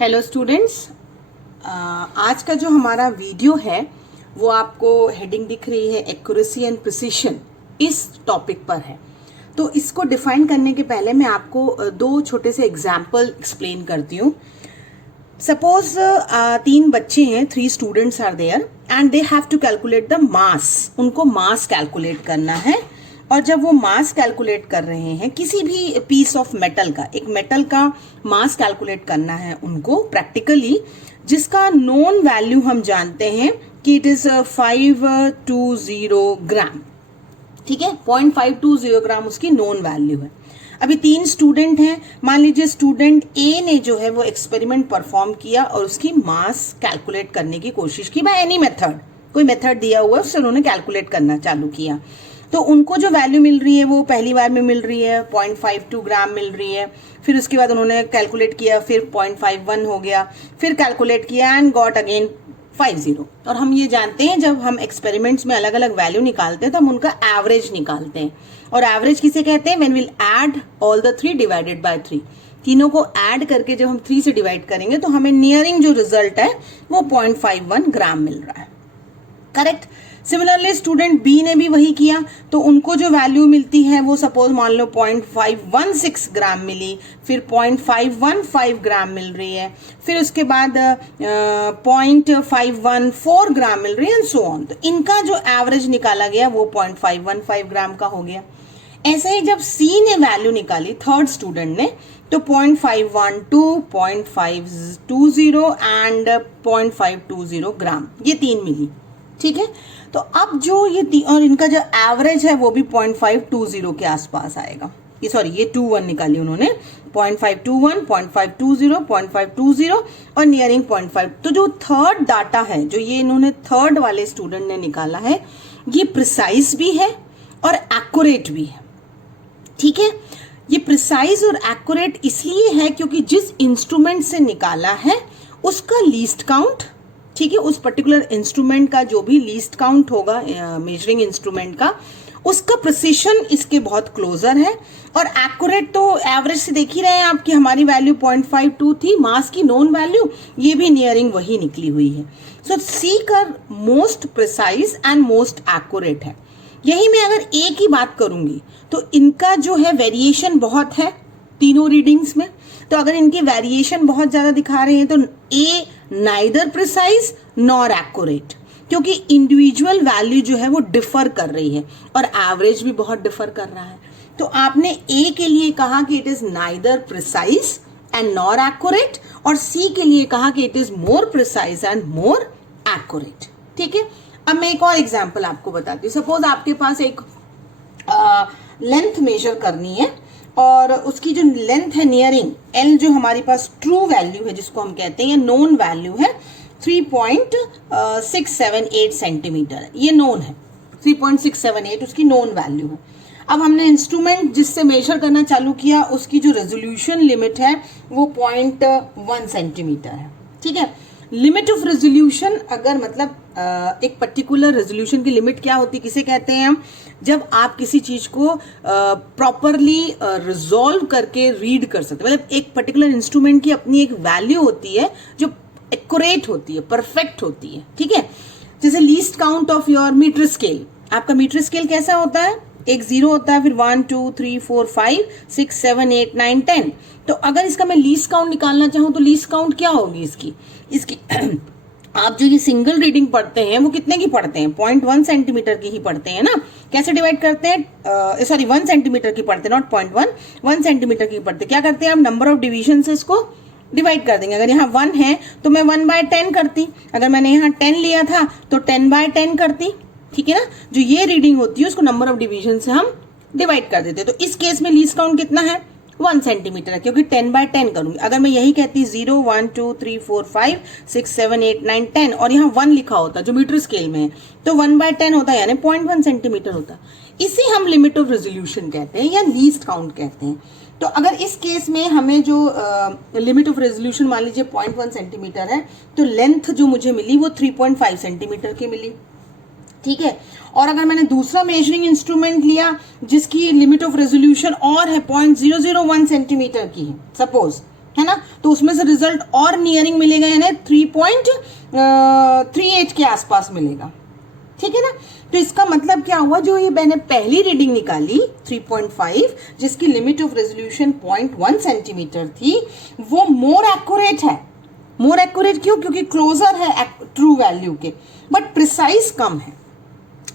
Hello students, आज का जो हमारा वीडियो है वो आपको हेडिंग दिख रही है एक्यूरेसी एंड प्रिसिशन, इस टॉपिक पर है। तो इसको डिफाइन करने के पहले मैं आपको दो छोटे से एग्जाम्पल एक्सप्लेन करती हूँ। सपोज 3 बच्चे हैं, 3 students are there and they have to calculate the mass. उनको मास कैलकुलेट करना है और जब वो मास कैलकुलेट कर रहे हैं किसी भी पीस ऑफ मेटल का, एक मेटल का मास कैलकुलेट करना है उनको प्रैक्टिकली, जिसका नोन वैल्यू हम जानते हैं कि इट इज 520 ग्राम। ठीक है, 0.520 ग्राम उसकी नोन वैल्यू है। अभी 3 स्टूडेंट हैं। मान लीजिए स्टूडेंट ए ने जो है वो एक्सपेरिमेंट परफॉर्म किया और उसकी मास कैलकुलेट करने की कोशिश की बाय एनी मेथड। कोई मेथड दिया हुआ है उससे उन्होंने कैलकुलेट करना चालू किया। तो उनको जो वैल्यू मिल रही है वो पहली बार में मिल रही है 0.52 ग्राम मिल रही है। फिर उसके बाद उन्होंने कैलकुलेट किया, फिर 0.51 हो गया, फिर कैलकुलेट किया एंड गॉट अगेन 50। और हम ये जानते हैं जब हम एक्सपेरिमेंट्स में अलग अलग वैल्यू निकालते हैं तो हम उनका एवरेज निकालते हैं। और एवरेज किसे कहते हैं? When will add all the 3 divided by 3। तीनों को ऐड करके जब हम 3 से डिवाइड करेंगे तो हमें नियरिंग जो रिजल्ट है वो 0.51 ग्राम मिल रहा है। करेक्ट। सिमिलरली स्टूडेंट बी ने भी वही किया, तो उनको जो वैल्यू मिलती है वो सपोज मान लो 0.516 ग्राम मिली, फिर 0.515 ग्राम मिल रही है, फिर उसके बाद 0.514 ग्राम मिल रही है एंड सो ऑन। तो इनका जो एवरेज निकाला गया वो 0.515 ग्राम का हो गया। ऐसे ही जब सी ने वैल्यू निकाली, थर्ड स्टूडेंट ने, तो 0.512, 0.520 एंड 0.520 ग्राम, ये 3 मिली। ठीक है, तो अब जो ये और इनका जो एवरेज है वो भी 0.520 के आसपास आएगा। ये सॉरी, ये 21 निकाली उन्होंने, 0.521, 0.520, 0.520 और नियरिंग 0.5। तो जो थर्ड डाटा है, जो ये इन्होंने थर्ड वाले स्टूडेंट ने निकाला है, ये प्रिसाइज भी है और एक्यूरेट भी है। ठीक है, ये प्रिसाइज और एक्यूरेट इसलिए है क्योंकि जिस इंस्ट्रूमेंट से निकाला है उसका लीस्ट काउंट, ठीक है, उस पर्टिकुलर इंस्ट्रूमेंट का जो भी लीस्ट काउंट होगा मेजरिंग इंस्ट्रूमेंट का, उसका प्रिसिशन इसके बहुत क्लोजर है। और एक्यूरेट तो एवरेज से देख ही रहे हैं आप कि हमारी वैल्यू 0.52 थी, मास की नोन वैल्यू, ये भी नियरिंग वही निकली हुई है। सो सी का most precise and most accurate है। यही मैं अगर ए की बात करूंगी तो इनका जो है वेरिएशन बहुत है तीनों रीडिंग्स में। तो अगर इनकी वेरिएशन बहुत ज्यादा दिखा रहे हैं तो ए नाइदर प्रिसाइज नॉर एक्यूरेट, क्योंकि इंडिविजुअल वैल्यू जो है वो डिफर कर रही है और एवरेज भी बहुत डिफर कर रहा है। तो आपने ए के लिए कहा कि it is neither precise and nor accurate, और सी के लिए कहा कि it is more precise and more accurate. ठीक है, अब मैं एक और एग्जांपल आपको बताती हूँ। सपोज आपके पास एक लेंथ मेजर करनी है और उसकी जो लेंथ है नियरिंग एल, जो हमारी पास ट्रू वैल्यू है जिसको हम कहते हैं, नोन वैल्यू है 3.678 सेंटीमीटर है। ये नोन है, 3.678 उसकी नोन वैल्यू है। अब हमने इंस्ट्रूमेंट जिससे मेजर करना चालू किया उसकी जो रेजोल्यूशन लिमिट है वो 0.1 सेंटीमीटर है। ठीक है, लिमिट ऑफ रेजोल्यूशन, अगर मतलब एक पर्टिकुलर रेजोल्यूशन की लिमिट क्या होती है, किसे कहते हैं हम? जब आप किसी चीज को प्रॉपरली रिजॉल्व करके रीड कर सकते हैं। मतलब एक पर्टिकुलर इंस्ट्रूमेंट की अपनी एक वैल्यू होती है जो एक्यूरेट होती है, परफेक्ट होती है। ठीक है, जैसे least count of your meter scale. आपका मीटर स्केल कैसा होता है? एक 0 होता है, फिर 1 2 3 4 5 6 7 8 9 10। तो अगर इसका मैं लीस्ट काउंट निकालना चाहूं तो लीस्ट काउंट क्या होगी इसकी? आप जो ये सिंगल रीडिंग पढ़ते हैं वो कितने की पढ़ते हैं? 0.1 सेंटीमीटर की ही पढ़ते हैं ना। कैसे डिवाइड करते हैं? सॉरी, 1 सेंटीमीटर की पढ़ते हैं, नॉट 0.1, 1 सेंटीमीटर की पढ़ते हैं। क्या करते हैं? आप नंबर ऑफ डिवीजन से इसको डिवाइड कर देंगे। अगर यहाँ 1 है तो मैं 1/10 करती, अगर मैंने यहाँ 10 लिया था तो 10/10 करती। ठीक है ना, जो ये रीडिंग होती है उसको नंबर ऑफ डिवीजन से हम डिवाइड कर देते हैं। तो इस केस में लीस्ट काउंट कितना है? 1 सेंटीमीटर है, क्योंकि 10/10 करूंगी। अगर मैं यही कहती 0 1 2 3 4 5 6 7 8 9 10 और यहाँ 1 लिखा होता जो मीटर स्केल में है, तो 1/10 होता है, यानी 0.1 सेंटीमीटर होता। इसे हम लिमिट ऑफ रेजोल्यूशन कहते हैं या लीस्ट काउंट कहते हैं। तो अगर इस केस में हमें जो लिमिट ऑफ रेजोल्यूशन मान लीजिए 0.1 सेंटीमीटर है, तो लेंथ जो मुझे मिली वो 3.5 सेंटीमीटर की मिली। ठीक है, और अगर मैंने दूसरा मेजरिंग इंस्ट्रूमेंट लिया जिसकी लिमिट ऑफ रेजोल्यूशन और है 0.001 सेंटीमीटर की है सपोज, है ना, तो उसमें से रिजल्ट और नियरिंग मिलेगा, यानी 3.38 के आसपास मिलेगा, ठीक है ना। तो इसका मतलब क्या हुआ, जो ये मैंने पहली रीडिंग निकाली 3.5 जिसकी लिमिट ऑफ रेजोल्यूशन 0.1 सेंटीमीटर थी, वो मोर एक्यूरेट है। मोर एक्यूरेट क्यों? क्योंकि क्लोजर है ट्रू वैल्यू के, बट प्रिसाइज कम है,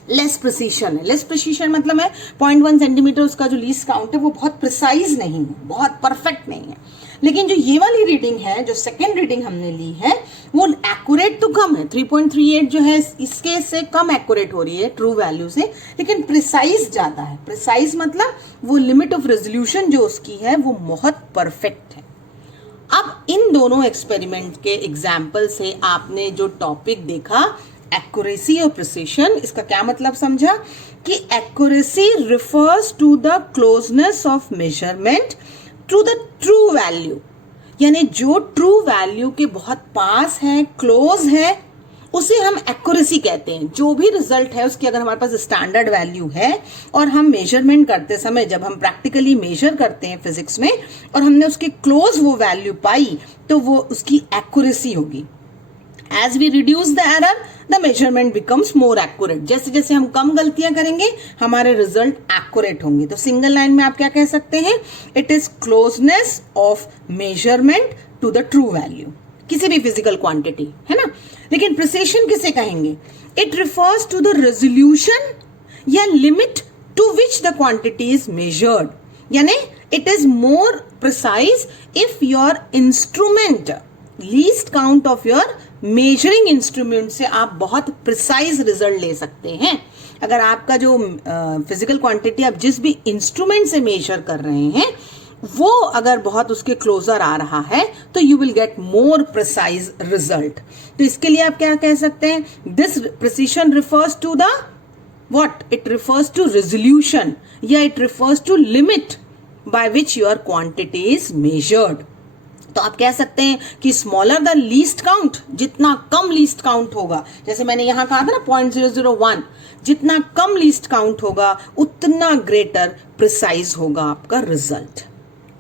लेस प्रिसीशन है। लेस प्रिसीशन मतलब है 0.1 सेंटीमीटर, उसका जो लीस्ट काउंट है वो बहुत प्रिसाइज नहीं है, बहुत परफेक्ट नहीं है। लेकिन जो ये वाली रीडिंग है, जो सेकेंड रीडिंग हमने ली है, वो एक्यूरेट तो कम है, 3.38 जो है इसके से कम एक्यूरेट हो रही है ट्रू वैल्यू से, लेकिन प्रिसाइज ज्यादा है। प्रिसाइज मतलब वो लिमिट ऑफ रेजोल्यूशन जो उसकी है वो बहुत परफेक्ट है। अब इन दोनों एक्सपेरिमेंट के एग्जाम्पल से आपने जो टॉपिक देखा एक्यूरेसी और प्रिसिशन, इसका क्या मतलब समझा कि accuracy refers to the closeness of measurement to the true value, यानी जो ट्रू वैल्यू के बहुत पास है, क्लोज है, उसे हम एक्यूरेसी कहते हैं। जो भी रिजल्ट है उसकी अगर हमारे पास स्टैंडर्ड वैल्यू है और हम मेजरमेंट करते समय, जब हम प्रैक्टिकली मेजर करते हैं फिजिक्स में और हमने उसके क्लोज वो वैल्यू पाई, तो वो उसकी एक्यूरेसी होगी। As we reduce the error, the measurement becomes more accurate. जैसे जैसे हम कम गलतियां करेंगे हमारे रिजल्ट एक्यूरेट होंगे। तो सिंगल लाइन में आप क्या कह सकते हैं? It is closeness of measurement to the true value, किसी भी फिजिकल क्वांटिटी, है ना। लेकिन प्रिसिशन किसे कहेंगे? It refers to the resolution या limit to which the quantity is measured, यानी it is more precise if your instrument, least count of your measuring instrument से आप बहुत प्रिसाइज रिजल्ट ले सकते हैं। अगर आपका जो फिजिकल क्वांटिटी आप जिस भी इंस्ट्रूमेंट से मेजर कर रहे हैं वो अगर बहुत उसके क्लोजर आ रहा है तो you will get more precise result. तो इसके लिए आप क्या कह सकते हैं? This precision refers to the what? It refers to resolution या it refers to limit by which your quantity is measured. तो आप कह सकते हैं कि स्मॉलर द लीस्ट काउंट, जितना कम लीस्ट काउंट होगा, जैसे मैंने यहां कहा था ना 0.001, जितना कम लीस्ट काउंट होगा उतना ग्रेटर प्रिसाइज होगा आपका रिजल्ट।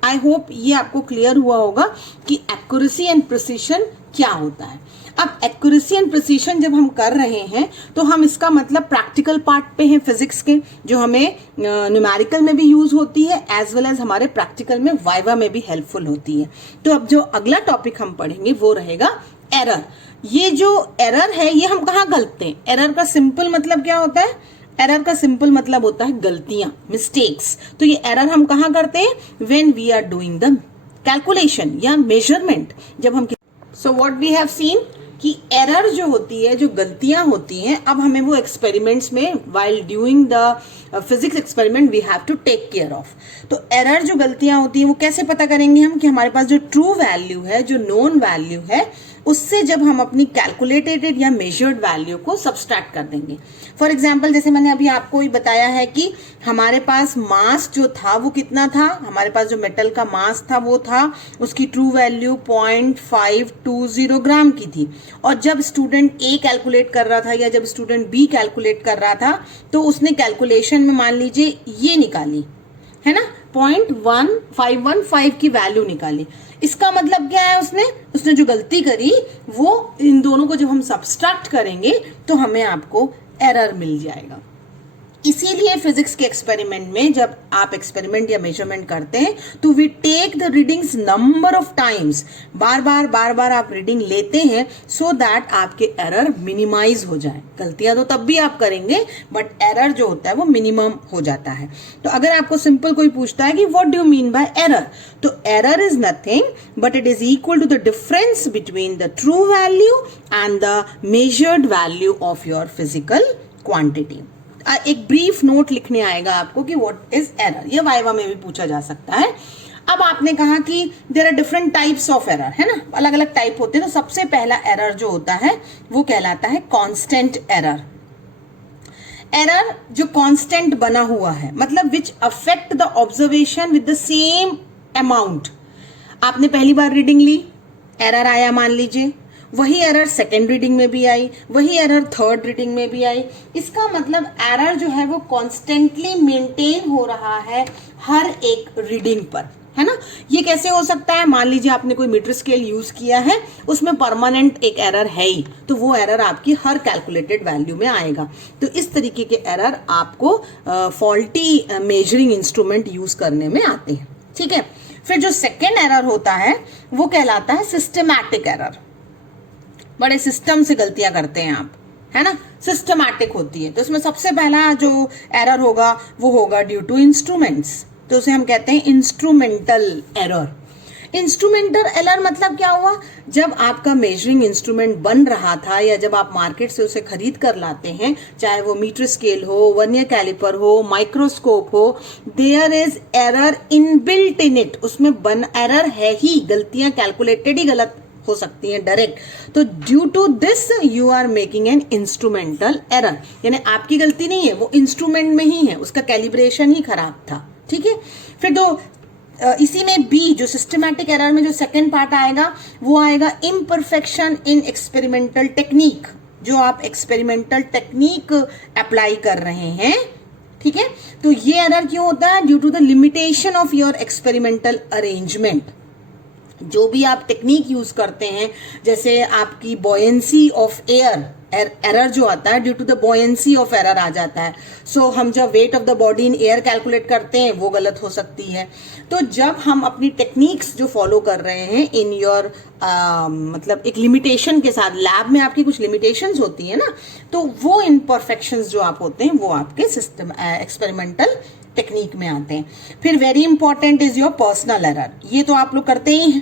आई होप ये आपको क्लियर हुआ होगा कि एक्यूरेसी एंड प्रिसिशन क्या होता है। अब एक्यूरेसी एंड प्रिसिशन जब हम कर रहे हैं तो हम इसका मतलब प्रैक्टिकल पार्ट पे हैं फिजिक्स के, जो हमें न्यूमेरिकल में भी यूज होती है एज वेल एज हमारे प्रैक्टिकल में वाइवा में भी हेल्पफुल होती है। तो अब जो अगला टॉपिक हम पढ़ेंगे वो रहेगा एरर। ये जो एरर है ये हम कहाँ गलते हैं? एरर का सिंपल मतलब क्या होता है? एरर का सिंपल मतलब होता है गलतियां, मिस्टेक्स। तो ये एरर हम कहाँ करते हैं? When we are doing the calculation या मेजरमेंट। जब हम so what we have seen कि एरर जो होती है, जो गलतियां होती हैं, अब हमें वो एक्सपेरिमेंट्स में while doing the physics experiment we have to take care of. तो एरर जो गलतियां होती हैं वो कैसे पता करेंगे हम? कि हमारे पास जो ट्रू वैल्यू है, जो नोन वैल्यू है, उससे जब हम अपनी कैलकुलेटेड या मेजर्ड वैल्यू को सब्सट्रैक्ट कर देंगे। फॉर एग्जाम्पल जैसे मैंने अभी आपको ही बताया है कि हमारे पास मास जो था वो कितना था, हमारे पास जो मेटल का मास था वो था, उसकी ट्रू वैल्यू 0.520 ग्राम की थी। और जब स्टूडेंट ए कैलकुलेट कर रहा था या जब स्टूडेंट बी कैलकुलेट कर रहा था तो उसने कैलकुलेशन में मान लीजिए ये निकाली, है ना, 0.1515 की वैल्यू निकाली। इसका मतलब क्या है? उसने जो गलती करी वो इन दोनों को जब हम सब्सट्रैक्ट करेंगे तो हमें आपको एरर मिल जाएगा। इसीलिए फिजिक्स के एक्सपेरिमेंट में जब आप एक्सपेरिमेंट या मेजरमेंट करते हैं तो we take the readings number of times, बार बार आप रीडिंग लेते हैं सो दैट आपके एरर मिनिमाइज हो जाए। गलतियां तो तब भी आप करेंगे बट एरर जो होता है वो मिनिमम हो जाता है। तो अगर आपको सिंपल कोई पूछता है कि what do you mean by error, तो error is nothing but it is equal to the difference between the true value and the measured value of your physical quantity. एक ब्रीफ नोट लिखने आएगा आपको कि व्हाट इज एरर, ये viva में भी पूछा जा सकता है। अब आपने कहा कि there are different types of error, है ना, अलग अलग टाइप होते हैं। तो सबसे पहला एरर जो होता है वो कहलाता है कांस्टेंट एरर। एरर जो कांस्टेंट बना हुआ है, मतलब which affect the observation with the same amount. आपने पहली बार रीडिंग ली, एरर आया मान लीजिए, वही एरर सेकेंड रीडिंग में भी आई, वही एरर थर्ड रीडिंग में भी आई। इसका मतलब एरर जो है वो कॉन्स्टेंटली मेंटेन हो रहा है हर एक रीडिंग पर। है ना। ये कैसे हो सकता है, मान लीजिए आपने कोई मीटर स्केल यूज किया है, उसमें परमानेंट एक एरर है ही, तो वो एरर आपकी हर कैलकुलेटेड वैल्यू में आएगा। तो इस तरीके के एरर आपको फॉल्टी मेजरिंग इंस्ट्रूमेंट यूज करने में आते हैं, ठीक है। फिर जो सेकेंड एरर होता है वो कहलाता है सिस्टमैटिक एरर। बड़े सिस्टम से गलतियां करते हैं आप, है ना, सिस्टमैटिक होती है। तो इसमें सबसे पहला जो एरर होगा वो होगा ड्यू टू इंस्ट्रूमेंट्स, तो उसे हम कहते हैं इंस्ट्रूमेंटल एरर। इंस्ट्रूमेंटल एरर मतलब क्या हुआ, जब आपका मेजरिंग इंस्ट्रूमेंट बन रहा था या जब आप मार्केट से उसे खरीद कर लाते हैं, चाहे वो मीटर स्केल हो, वर्नियर कैलिपर हो, माइक्रोस्कोप हो, there is error inbuilt in it. उसमें एरर है ही, गलतियां कैलकुलेटेड ही गलत हो सकती हैं डायरेक्ट। तो due to this you are making an instrumental error, यानी आपकी गलती नहीं है, वो इंस्ट्रूमेंट में ही है, उसका कैलिब्रेशन ही खराब था, ठीक है। फिर तो इसी में बी जो सिस्टमैटिक एरर में जो सेकंड पार्ट आएगा वो आएगा इम्परफेक्शन इन एक्सपेरिमेंटल टेक्निक। जो आप एक्सपेरिमेंटल टेक्निक अप्लाई कर रहे हैं, ठीक है, तो ये एरर क्यों होता है, due to the limitation of your experimental arrangement. जो भी आप टेक्निक यूज करते हैं, जैसे आपकी बॉयंसी ऑफ एयर एरर जो आता है, due to the buoyancy of error आ जाता है। सो हम जब weight of the body in air calculate करते हैं वो गलत हो सकती है। तो जब हम अपनी टेक्निक्स जो फॉलो कर रहे हैं इन योर मतलब एक लिमिटेशन के साथ, लैब में आपकी कुछ लिमिटेशंस होती है ना, तो वो इम्परफेक्शंस जो आप होते हैं वो आपके सिस्टम एक्सपेरिमेंटल टेक्निक में आते हैं। फिर very important is your personal error, ये तो आप लोग करते ही हैं।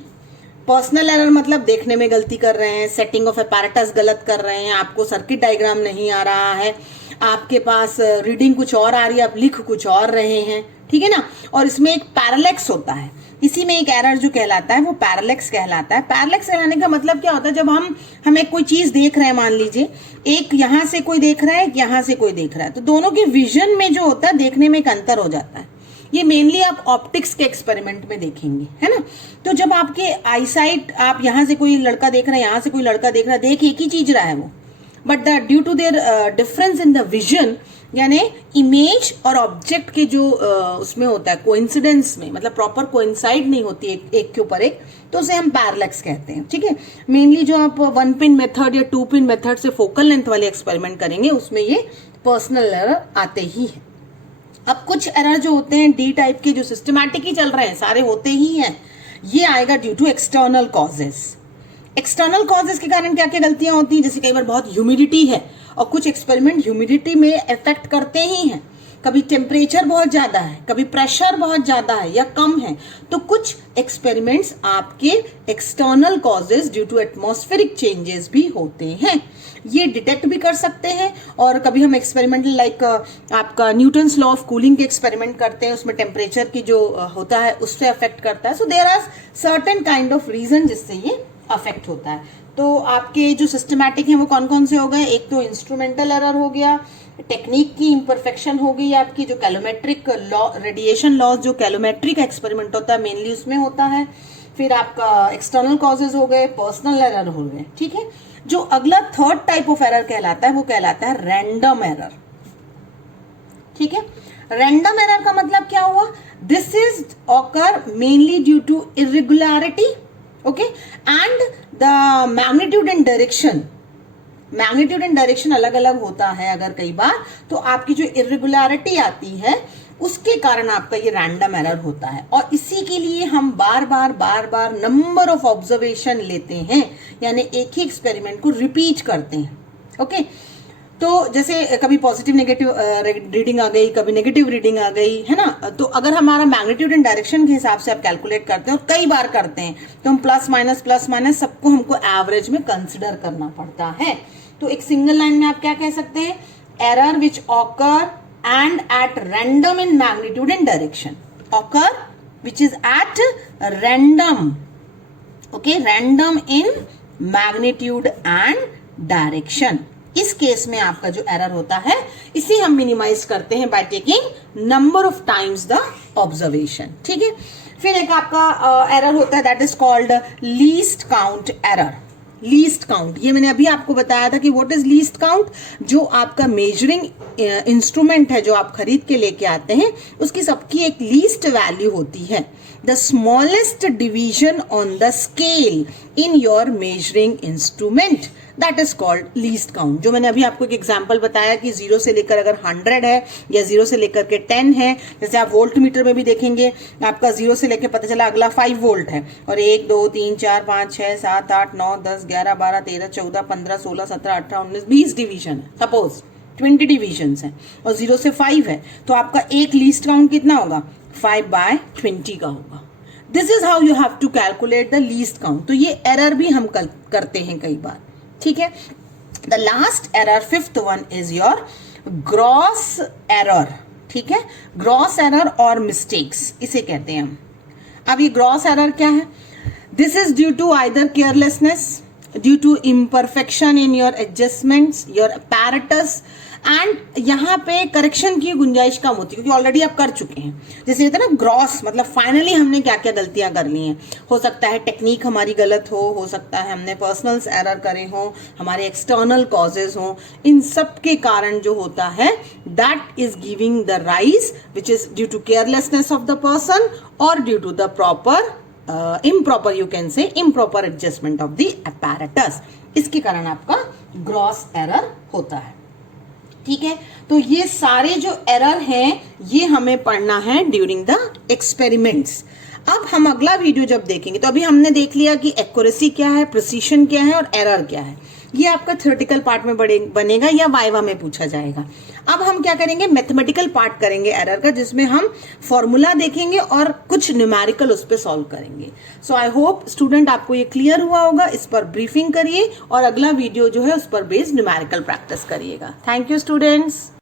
पर्सनल एरर मतलब देखने में गलती कर रहे हैं, सेटिंग ऑफ अपैरेटस गलत कर रहे हैं, आपको सर्किट डायग्राम नहीं आ रहा है, आपके पास रीडिंग कुछ और आ रही है, आप लिख कुछ और रहे हैं, ठीक है ना। और इसमें एक पैरेलैक्स होता है, इसी में एक एरर जो कहलाता है वो पैरेलैक्स कहलाता है। पैरेलैक्स कहलाने का मतलब क्या होता है, जब हम एक कोई चीज देख रहे हैं, मान लीजिए एक यहां से कोई देख रहा है, एक यहां से कोई देख रहा है, तो दोनों के विजन में जो होता है देखने में एक अंतर हो जाता है। ये मेनली आप ऑप्टिक्स के एक्सपेरिमेंट में देखेंगे, है ना। तो जब आपके आईसाइट, आप यहां से कोई लड़का देख रहे हैं, यहां से कोई लड़का देख रहा है, देख एक ही चीज रहा है वो, but due to their difference in the vision, यानी इमेज और ऑब्जेक्ट के जो उसमें होता है कोइंसिडेंस में, मतलब प्रॉपर कोइंसाइड नहीं होती एक के ऊपर एक, तो उसे हम पैरेलैक्स कहते हैं, ठीक है। मेनली जो आप 1 पिन मेथड या 2 पिन मेथड से फोकल लेंथ वाले एक्सपेरिमेंट करेंगे उसमें ये पर्सनल एरर आते ही है। अब कुछ एरर जो होते हैं डी टाइप के, जो सिस्टमैटिक ही चल रहे हैं, सारे होते ही हैं, ये आएगा due to external causes. External causes के कारण क्या क्या गलतियां होती हैं, जैसे कई बार बहुत ह्यूमिडिटी है और कुछ एक्सपेरिमेंट ह्यूमिडिटी में इफेक्ट करते ही हैं, कभी टेम्परेचर बहुत ज्यादा है, कभी प्रेशर बहुत ज्यादा है या कम है, तो कुछ एक्सपेरिमेंट्स आपके external causes due to atmospheric changes भी होते हैं, ये डिटेक्ट भी कर सकते हैं। और कभी हम एक्सपेरिमेंटल लाइक आपका न्यूटन्स लॉ ऑफ कूलिंग के एक्सपेरिमेंट करते हैं, उसमें टेम्परेचर की जो होता है उससे अफेक्ट करता है। So there are certain kind of reason जिससे ये अफेक्ट होता है। तो आपके जो सिस्टमैटिक हैं वो कौन कौन से हो गए, एक तो इंस्ट्रूमेंटल एरर हो गया, टेक्निक की इम्परफेक्शन हो गई, आपकी जो कैलोमेट्रिक लॉ, रेडिएशन लॉस जो कैलोमेट्रिक एक्सपेरिमेंट होता है मेनली उसमें होता है, फिर आपका एक्सटर्नल कॉजेज हो गए, पर्सनल एरर हो गए, ठीक है। जो अगला थर्ड टाइप ऑफ एरर कहलाता है वो कहलाता है रैंडम एरर, ठीक है। रैंडम एरर का मतलब क्या हुआ, this is occur mainly due to irregularity, okay, and the magnitude and direction. Magnitude and direction अलग अलग होता है अगर कई बार, तो आपकी जो इरेगुलरिटी आती है उसके कारण आपका ये रैंडम एरर होता है। और इसी के लिए हम बार बार नंबर ऑफ ऑब्जर्वेशन लेते हैं, यानी एक ही एक्सपेरिमेंट को रिपीट करते हैं, ओके। तो जैसे कभी पॉजिटिव नेगेटिव रीडिंग आ गई, कभी नेगेटिव रीडिंग आ गई, है ना। तो अगर हमारा मैग्नीट्यूड एंड डायरेक्शन के हिसाब से आप कैलकुलेट करते हैं और कई बार करते हैं, तो हम प्लस माइनस सबको हमको एवरेज में कंसिडर करना पड़ता है। तो एक सिंगल लाइन में आप क्या कह सकते हैं, error which occur and at random in magnitude and direction, occur which is at random, okay, random in magnitude and direction। इस केस में आपका जो एरर होता है इसे हम मिनिमाइज करते हैं by taking number of times the observation, ठीक है। फिर एक आपका एरर होता है that is called least count error. Least count, ये मैंने अभी आपको बताया था कि व्हाट इज लीस्ट काउंट। जो आपका मेजरिंग इंस्ट्रूमेंट है जो आप खरीद के लेके आते हैं उसकी सबकी एक लीस्ट वैल्यू होती है। The smallest division on the scale in your measuring instrument, that is called least count. जो मैंने अभी आपको एक एग्जांपल बताया कि 0 से लेकर अगर 100 है या 0 से लेकर के 10 है, जैसे आप वोल्ट मीटर में भी देखेंगे आपका 0 से लेकर पता चला अगला 5 वोल्ट है और 1 2 3 4 5 6 7 8 9 10 11 12 13 14 15 16 17 18 19 20 डिवीजन है, सपोज 20 डिवीजन है और 0 से 5 है, तो आपका एक लीस्ट काउंट कितना होगा, 5/20 का होगा। This is how you have to calculate the least count. तो ये एरर भी हम करते हैं कई बार, ठीक है। The last error, fifth one, is your gross error, ठीक है। ग्रॉस एरर और मिस्टेक्स इसे कहते हैं हम। अब ये ग्रॉस एरर क्या है, this is due to either carelessness, due to imperfection in your adjustments, your apparatus, and यहाँ पे करेक्शन की गुंजाइश कम होती है क्योंकि ऑलरेडी आप कर चुके हैं। जैसे कहते हैं ना ग्रॉस, मतलब फाइनली हमने क्या क्या गलतियां कर ली हैं। हो सकता है टेक्निक हमारी गलत हो सकता है हमने पर्सनल एरर करे हो, हमारे एक्सटर्नल कॉजेज हो, इन सब के कारण जो होता है that is giving the rise which is due to carelessness of the person और due to the proper improper, you can say improper adjustment of the apparatus, इसके कारण आपका ग्रॉस एरर होता है, ठीक है। तो ये सारे जो एरर हैं ये हमें पढ़ना है ड्यूरिंग द एक्सपेरिमेंट्स। अब हम अगला वीडियो जब देखेंगे तो अभी हमने देख लिया कि एक्यूरेसी क्या है, प्रिसीशन क्या है और एरर क्या है। ये आपका थ्योरेटिकल पार्ट में बनेगा या वाइवा में पूछा जाएगा। अब हम क्या करेंगे, मैथमेटिकल पार्ट करेंगे एरर का, जिसमें हम फॉर्मूला देखेंगे और कुछ न्यूमेरिकल उस पर सॉल्व करेंगे। सो आई होप स्टूडेंट आपको ये क्लियर हुआ होगा। इस पर ब्रीफिंग करिए और अगला वीडियो जो है उस पर बेस्ड न्यूमेरिकल प्रैक्टिस करिएगा। Thank you students.